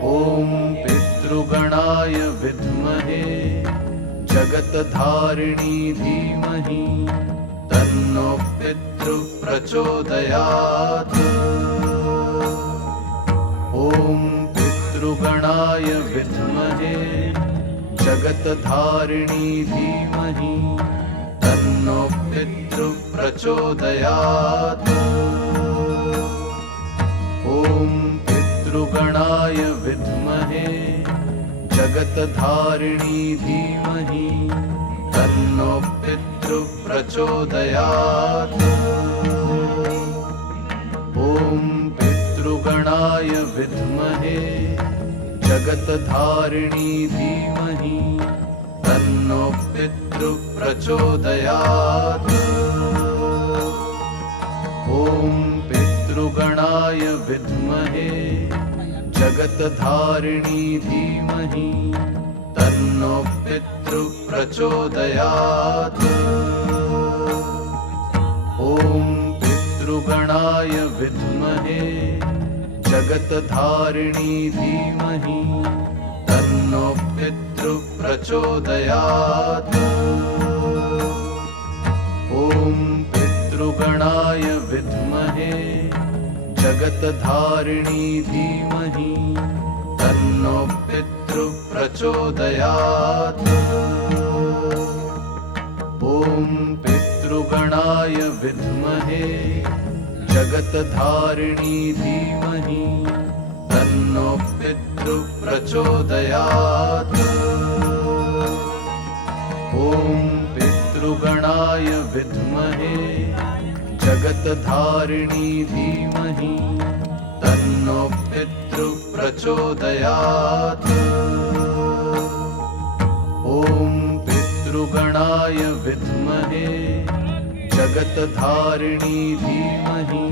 ॐ पितृगणाय विद्महे जगत्धारिणी धीमहि तन्नो पितृः प्रचोदयात्। ॐ पितृगणाय विद्महे जगत्धारिणी धीमहि तन्नो पितृः प्रचोदयात्। ॐ पितृगणाय विद्महे जगत्धारिणी धीमहि तन्नो पितृः प्रचोदयात्। ॐ पितृगणाय विद्महे जगत्धारिणी धीमहि तन्नो पितृः प्रचोदयात्। ॐ पितृगणाय विद्महे जगत्धारिणी धीमहि तन्नो पितृः प्रचोदयात्। ॐ पितृगणाय विद्महे जगत्धारिणी धीमहि तन्नो पितृः प्रचोदयात्। ॐ पितृगणाय विद्महे जगत्धारिणी धीमहि तन्नो पितृः प्रचोदयात्। ॐ पितृगणाय विद्महे जगत्धारिणी धीमहि तन्नो पितृः प्रचोदयात्। ॐ पितृगणाय विद्महे जगत्धारिणी धीमहि तन्नो पितृः प्रचोदयात्। ॐ पितृगणाय विद्महे जगत्धारिणी धीमहि